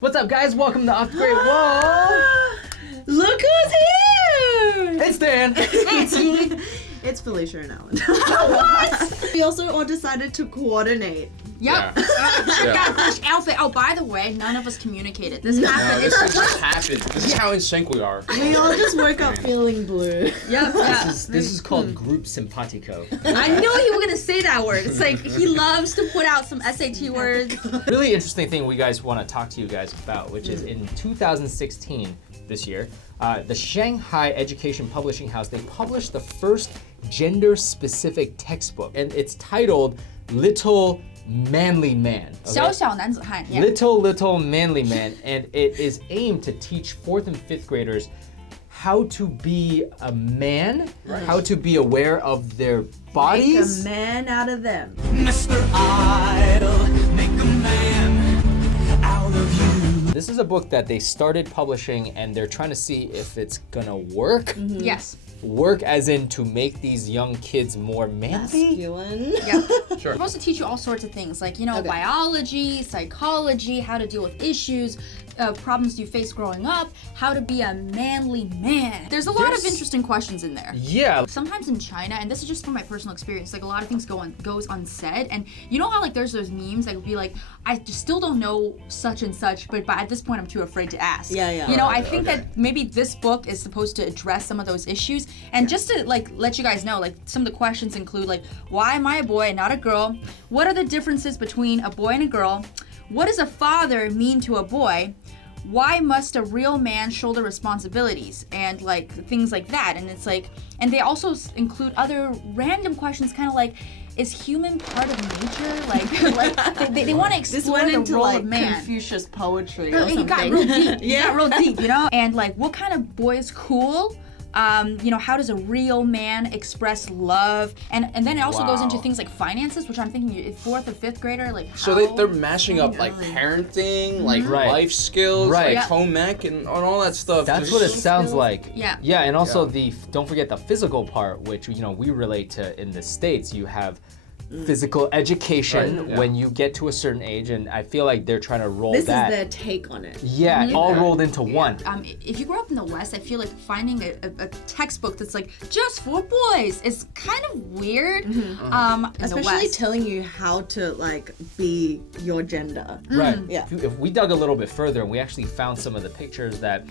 What's up, guys? Welcome to Upgrade. Whoa! Look who's here! It's Dan. It's Felicia and Alan. What? We also all decided to coordinate. Yep. Yeah. Got a fresh outfit. Oh, by the way, none of us communicated. This happened. No, this just happened. This is how in sync we are. We all just woke up feeling blue. Yep. This is called group simpatico. I knew you were gonna say that word. It's like he loves to put out some SAT words. Really interesting thing we guys want to talk to you guys about, which is in 2016, this year, the Shanghai Education Publishing House, they published the first gender-specific textbook, and it's titled Little Manly Man. Okay? 小小男子汉. Yeah. Little Manly Man, and it is aimed to teach 4th and 5th graders how to be a man, how to be aware of their bodies. Make a man out of them. Mr. I'll make a man out of you. This is a book that they started publishing, and they're trying to see if it's gonna work. Yes. Work as in to make these young kids more manly. Masculine. Yeah. Sure. It's supposed to teach you all sorts of things, like, Okay. biology, psychology, how to deal with issues, problems you face growing up, how to be a manly man. There's a lot of interesting questions in there. Yeah. Sometimes in China, and this is just from my personal experience, like a lot of things goes unsaid, and you know how like there's those memes that would be like, I just still don't know such and such, but at this point I'm too afraid to ask. Yeah. You know, I think that maybe this book is supposed to address some of those issues, and just to like let you guys know, like some of the questions include like, why am I a boy and not a girl? What are the differences between a boy and a girl? What does a father mean to a boy? Why must a real man shoulder responsibilities? And like things like that. And it's like, and they also include other random questions, kind of like, is human part of nature? Like they want to This explore went the into role like of man. Confucius poetry or It something. got real deep. Yeah. It got real deep, you know? And like, what kind of boy is cool? You know, how does a real man express love? And then it also goes into things like finances, which I'm thinking, 4th or 5th grader, like how? So they're mashing up like parenting, like life skills, Right. like home ec and all that stuff. That's Just- what it sounds like. Yeah. Yeah, and also don't forget the physical part, which we relate to in the States. You have physical education Right, yeah. when you get to a certain age, and I feel like they're trying to roll This that. is their take on it. Yeah, all rolled into one. If you grew up in the West, I feel like finding a textbook that's like just for boys is kind of weird. In the Especially West. telling you how to like be your gender. Right. Yeah. If we dug a little bit further, and we actually found some of the pictures that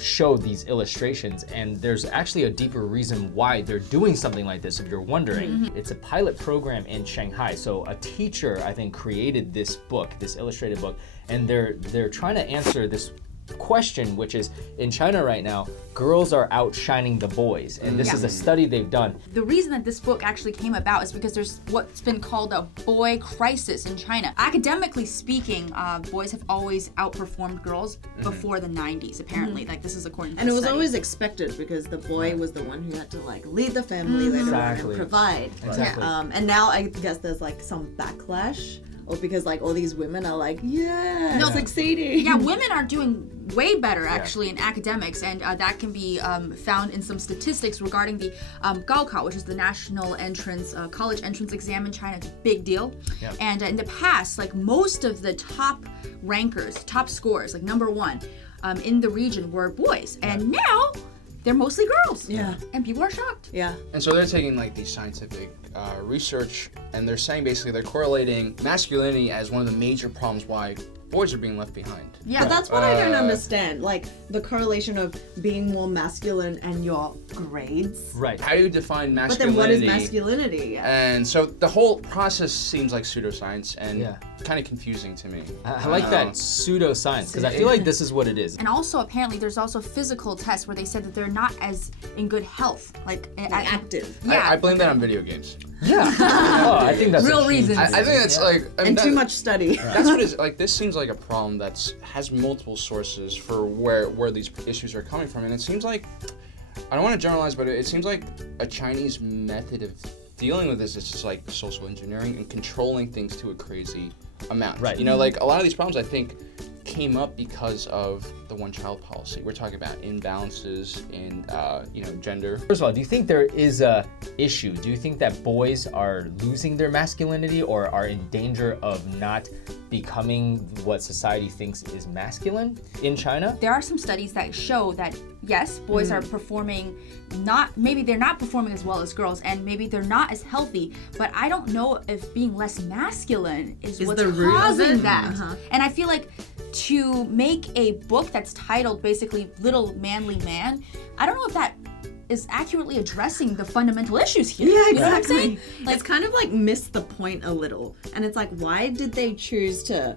show these illustrations, and there's actually a deeper reason why they're doing something like this, if you're wondering. It's a pilot program in Shanghai. So a teacher, I think, created this book, this illustrated book, and they're trying to answer this question, which is, in China right now, girls are outshining the boys, and this is a study they've done. The reason that this book actually came about is because there's what's been called a boy crisis in China. Academically speaking, boys have always outperformed girls before the 90s, apparently. Like, this is according to And it the was study. always expected because the boy was the one who had to like lead the family later on Exactly. and provide. Exactly. And now I guess there's like some backlash, or because like all these women are like, No. succeeding. Yeah, women are doing way better actually in academics, and that can be found in some statistics regarding the Gaokao, which is the national entrance college entrance exam in China. It's a big deal. Yep. And in the past, like most of the top rankers, top scores, like #1 in the region were boys, and now they're mostly girls. Yeah. And people are shocked. Yeah. And so they're taking like these scientific research, and they're saying basically they're correlating masculinity as one of the major problems why boys are being left behind. Yeah. But that's what I don't understand. Like the correlation of being more masculine and your grades. Right. How do you define But masculinity? then what is masculinity? And so the whole process seems like pseudoscience and Yeah. kind of confusing to me. I like that pseudoscience, because I feel like this is what it is. And also, apparently, there's also physical tests where they said that they're not as in good health. Like Active. Yeah. I blame that on video games. Yeah. Oh, I think that's Real a huge reasons. I think that's like I mean, And that- too much study. That's what it's like. This seems like a problem that has multiple sources for where these issues are coming from, and it seems like I don't want to generalize, but it seems like a Chinese method of dealing with this is just like social engineering and controlling things to a crazy amount. Right. You know, like a lot of these problems, I think came up because of the one-child policy. We're talking about imbalances in, gender. First of all, do you think there is a issue? Do you think that boys are losing their masculinity or are in danger of not becoming what society thinks is masculine in China? There are some studies that show that yes, boys are performing maybe they're not performing as well as girls, and maybe they're not as healthy, but I don't know if being less masculine is what's the root of causing it? that. And I feel like to make a book that's titled basically Little Manly Man, I don't know if that is accurately addressing the fundamental issues here. Yeah, You know what I'm exactly. saying? Like, It's kind of like missed the point a little. And it's like, why did they choose to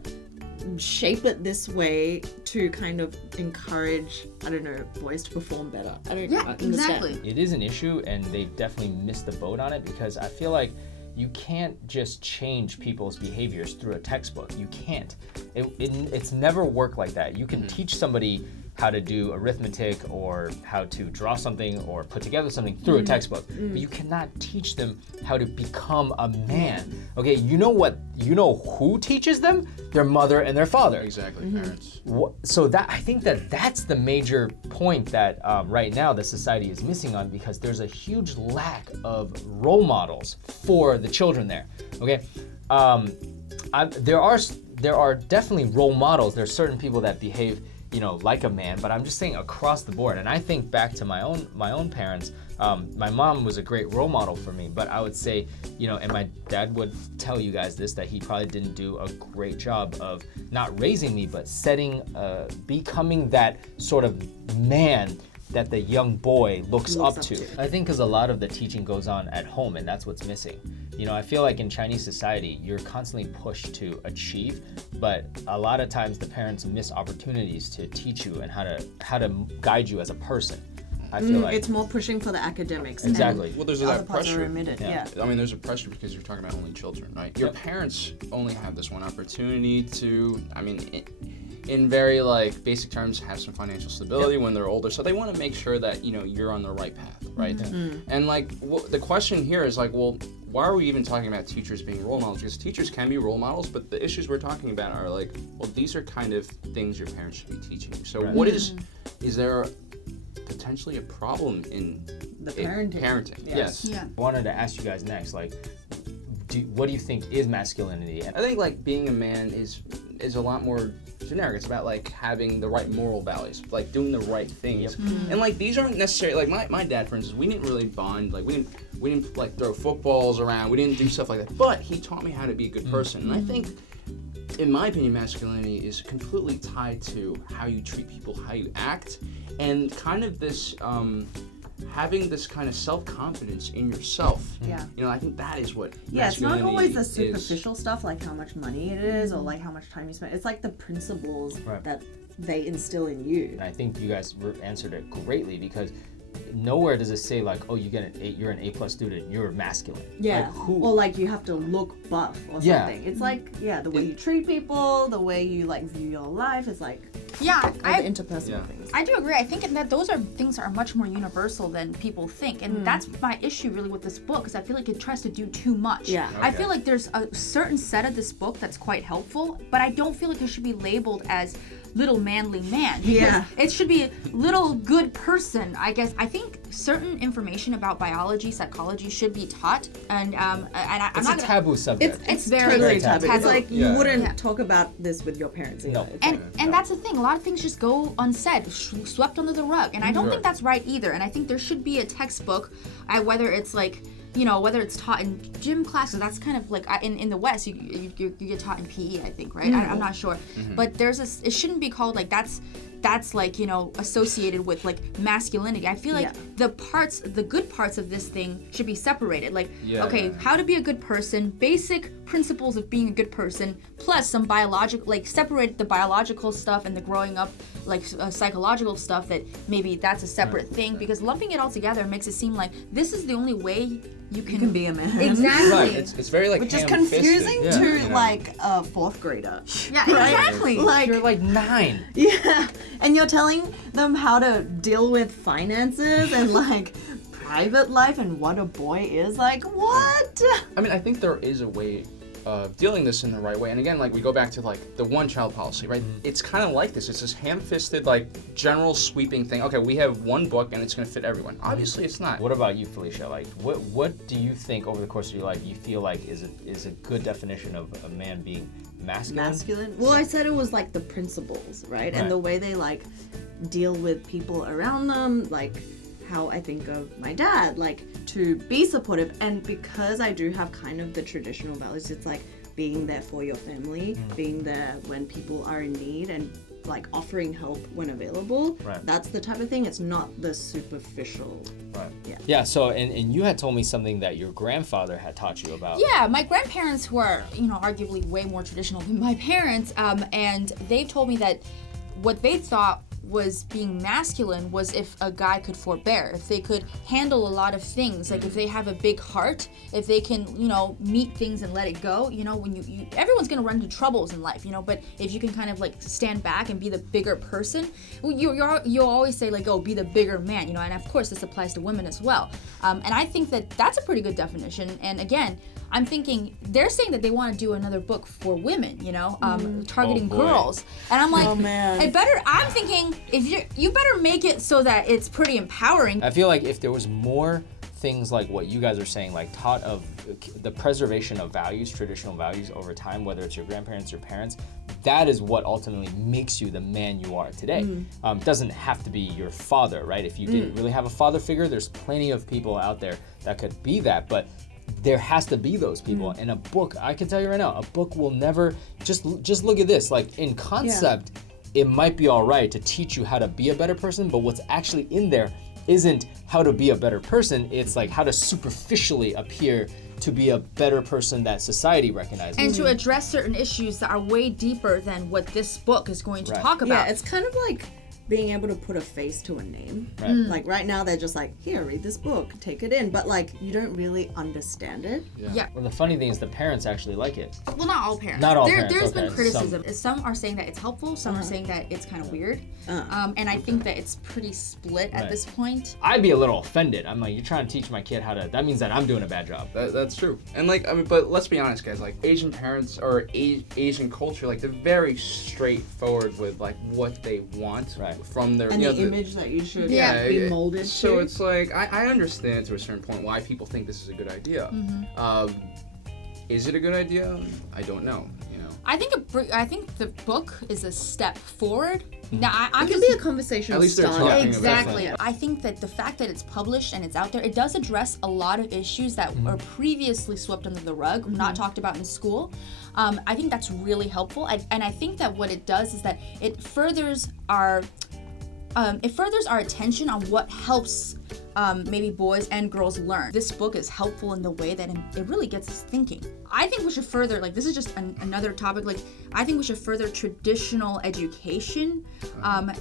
shape it this way to kind of encourage, I don't know, boys to perform better? I don't understand. exactly. It is an issue, and they definitely missed the boat on it, because I feel like you can't just change people's behaviors through a textbook. You can't. It's never worked like that. You can teach somebody how to do arithmetic or how to draw something or put together something through a textbook, but you cannot teach them how to become a man. Okay, you know who teaches them? Their mother and their father. Exactly, parents. So I think that's the major point that right now the society is missing on, because there's a huge lack of role models for the children there. Okay, there are definitely role models. There's certain people that behave, like a man, but I'm just saying across the board. And I think back to my own parents. My mom was a great role model for me, but I would say, and my dad would tell you guys this, that he probably didn't do a great job of not raising me, but becoming that sort of man that the young boy looks up to. I think because a lot of the teaching goes on at home, and that's what's missing. I feel like in Chinese society, you're constantly pushed to achieve, but a lot of times the parents miss opportunities to teach you and how to guide you as a person. I feel like It's more pushing for the academics. exactly. Well, there's Other that parts are pressure. omitted. Yeah. Yeah. I mean, there's a pressure because you're talking about only children, right? Your parents only have this one opportunity to, in very basic terms, have some financial stability when they're older. So they want to make sure that you're on the right path, right? And the question here is why are we even talking about teachers being role models? Because teachers can be role models, but the issues we're talking about are these are kind of things your parents should be teaching you. So what is there potentially a problem in The parenting. Yes. Yeah. I wanted to ask you guys next, what do you think is masculinity? I think being a man is a lot more generic. It's about having the right moral values, doing the right things. And these aren't necessarily my dad, for instance, we didn't really bond. We didn't throw footballs around. We didn't do stuff like that. But he taught me how to be a good person. And I think, in my opinion, masculinity is completely tied to how you treat people, how you act, and kind of this having this kind of self-confidence in yourself. Yeah. I think that is what Yeah, it's not masculinity always the is. superficial stuff, like how much money it is or how much time you spend. It's the principles that they instill in you. And I think you guys answered it greatly, because nowhere does it say you're an A+ student, you're masculine. Yeah. Or you have to look buff or Yeah. something. It's the way you treat people, the way you view your life is Yeah, the interpersonal things. I do agree. I think that those are things that are much more universal than people think, and that's my issue really with this book, because I feel like it tries to do too much. Yeah. I feel like there's a certain set of this book that's quite helpful, but I don't feel like it should be labeled as Little Manly Man. Yeah. It should be Little Good Person, I guess. I think certain information about biology, psychology should be taught, and I'm It's not a taboo subject. It's very Totally taboo. taboo. It's you Yeah. wouldn't talk about this with your parents either. No. It's And that's the thing. A lot of things just go unsaid, swept under the rug, and I don't think that's right either. And I think there should be a textbook, whether it's whether it's taught in gym classes. That's kind of in the West, you get taught in PE, I think, right? I'm not sure, but it shouldn't be called that's associated with masculinity. I feel like the good parts of this thing should be separated. How to be a good person, basic principles of being a good person, plus some biological, separate the biological stuff and the growing up, psychological stuff, that maybe that's a separate thing, because lumping it all together makes it seem like this is the only way you can be a man. Exactly. Right. It's very Which is ham-fisted. confusing Yeah. to a fourth grader. Yeah, Right? exactly. You're 9. Yeah, and you're telling them how to deal with finances and private life and what a boy is. What? I mean, I think there is a way dealing this in the right way. And again, like we go back to like the one-child policy, right? It's kind of like this. It's this ham-fisted, like general sweeping thing. Okay, we have one book and it's going to fit everyone. Obviously, it's not. What about you, Felicia? Like, what do you think over the course of your life you feel like is a good definition of a man being masculine? Well, I said it was like the principles, right? And the way they like deal with people around them, like how I think of my dad, like to be supportive. And because I do have kind of the traditional values, it's like being there for your family, being there when people are in need, and like offering help when available. Right. That's the type of thing. It's not the superficial. Right. Yeah. Yeah. So, and you had told me something that your grandfather had taught you about. Yeah, my grandparents, who are, you know, arguably way more traditional than my parents, and they've told me that what they thought was being masculine was if a guy could forbear, if they could handle a lot of things, like if they have a big heart, if they can, you know, meet things and let it go. You know, when you everyone's gonna run into troubles in life, you know, but if you can kind of like stand back and be the bigger person, you always say like, oh, be the bigger man, you know, and of course this applies to women as well. And I think that that's a pretty good definition. And again, I'm thinking they're saying that they want to do another book for women, you know, targeting girls, and I'm like, oh man, I'm thinking if you better make it so that it's pretty empowering. I feel like if there was more things like what you guys are saying, like taught of the preservation of values, traditional values over time, whether it's your grandparents or parents, that is what ultimately makes you the man you are today. It doesn't have to be your father, right? If you didn't really have a father figure, there's plenty of people out there that could be that, but there has to be those people. And a book, I can tell you right now, a book will never, just look at this, like in concept, it might be all right to teach you how to be a better person, but what's actually in there isn't how to be a better person, it's like how to superficially appear to be a better person that society recognizes. And to address certain issues that are way deeper than what this book is going to talk about. Yeah, it's kind of like being able to put a face to a name. Right. Like right now they're just like, here, read this book, take it in, but like you don't really understand it. Yeah. Well, the funny thing is the parents actually like it. Well, not all parents. Not all parents, There's okay. been criticism. Some are saying that it's helpful, some are saying that it's kind of weird. And I think that it's pretty split at this point. I'd be a little offended. I'm like, you're trying to teach my kid how to, that means that I'm doing a bad job. That's true. And like, I mean, but let's be honest, guys. Like Asian parents or Asian culture, like they're very straightforward with like what they want from their And the image that you should be molded to. So it's like I understand to a certain point why people think this is a good idea. Is it a good idea? I don't know. You know. I think the book is a step forward. Now, it can be a conversation. At least they're talking. Exactly. I think that the fact that it's published and it's out there, it does address a lot of issues that were previously swept under the rug, not talked about in school. I think that's really helpful. And I think that what it does is that it furthers our attention on what helps maybe boys and girls learn. This book is helpful in the way that it really gets us thinking. I think we should further, like this is just another topic, like I think we should further traditional education.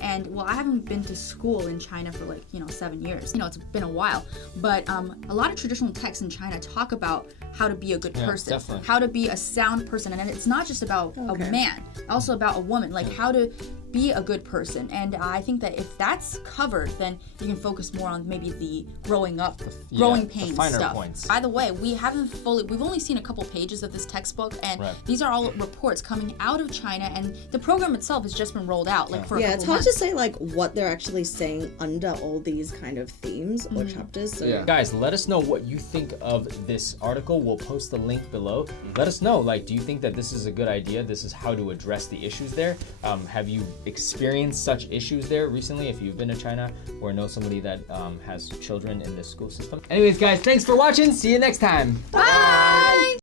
And well, I haven't been to school in China for like, 7 years. It's been a while. But a lot of traditional texts in China talk about how to be a good person, definitely. how to be a sound person. And it's not just about a man, also about a woman, like how to be a good person. And I think that if that's covered, then you can focus more on maybe the growing pains finer stuff. points. By the way, we've only seen a couple pages of this textbook, and these are all reports coming out of China, and the program itself has just been rolled out for a couple it's hard months. to say like what they're actually saying under all these kind of themes or chapters. So Guys, let us know what you think of this article. We'll post the link below. Let us know, like, do you think that this is a good idea? This is how to address the issues there. Have you experienced such issues there recently if you've been to China or know somebody that has children in the school system? Anyways, guys, thanks for watching. See you next time. Bye!